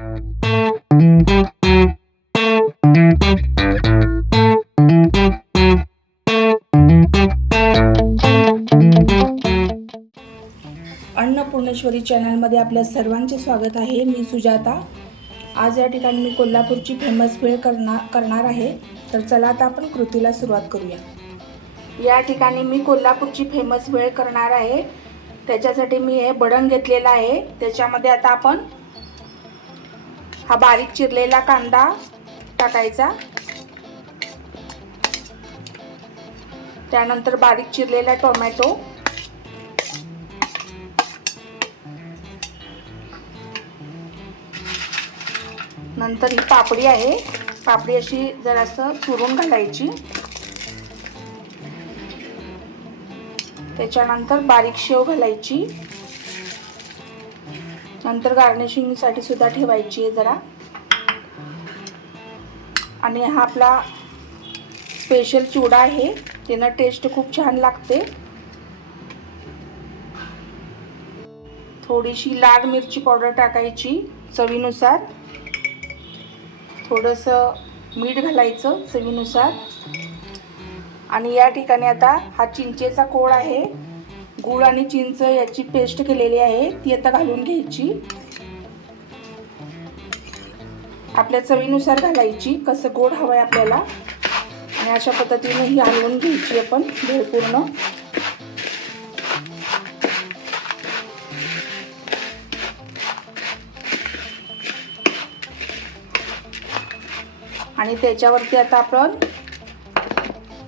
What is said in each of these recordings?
अन्नपूर्णेश्वरी चॅनलमध्ये आपल्या सर्वांचे स्वागत आहे। मी सुजाता। आज या ठिकाणी मी कोल्हापूरची फेमस भेळ करणार आहे। तर चला आता आपण कृतीला सुरुवात करूया। या ठिकाणी मी कोल्हापूरची फेमस भेळ करणार आहे। त्याच्यासाठी मी हे बडंग घेतलेला आहे। त्याच्यामध्ये आता आपण हा बारीक चिरलेला कांदा टाकायचा, त्यानंतर बारीक चिरलेला टोमॅटो, नंतर ही पापडी आहे। पापडी अशी जरासं चुरून घालायची। त्याच्यानंतर बारीक शेव घालायची, नंतर गार्निशिंग साठी सुद्धा ठेवायची आहे जरा। आणि हा आपला स्पेशल चिवडा आहे, त्यानं टेस्ट खूप छान लागते। थोडीशी लाल मिरची पावडर टाकायची चवीनुसार, थोडंसं मीठ घालायचं चवीनुसार। आणि या ठिकाणी आता हा चिंचेचा कोळ आहे, गूळ आणि चिंच याची पेस्ट केलेली आहे, ती आता घालून घ्यायची। आपल्या चवीनुसार घालायची, कसं गोड हवंय आपल्याला। आणि अशा पद्धतीने ही हलवून घ्यायची आपण भेळ पूर्ण। आणि त्याच्यावरती आता आपण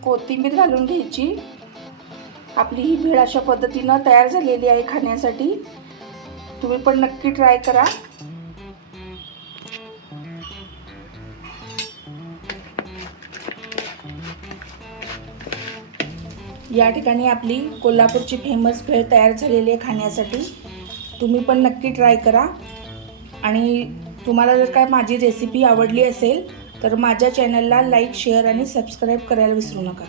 कोथिंबीर घालून घ्यायची। आपली ही भेळ अशा पद्धतीने तयार झालेली आहे खाण्यासाठी। तुम्ही पण नक्की ट्राय करा। या ठिकाणी आपली कोल्हापूरची फेमस भेळ तयार झालेली आहे खाण्यासाठी। तुम्ही पण नक्की ट्राय करा। आणि तुम्हाला जर काय माझी रेसिपी आवडली असेल तर माझ्या चॅनलला लाईक, शेअर आणि सबस्क्राईब करायला विसरू नका।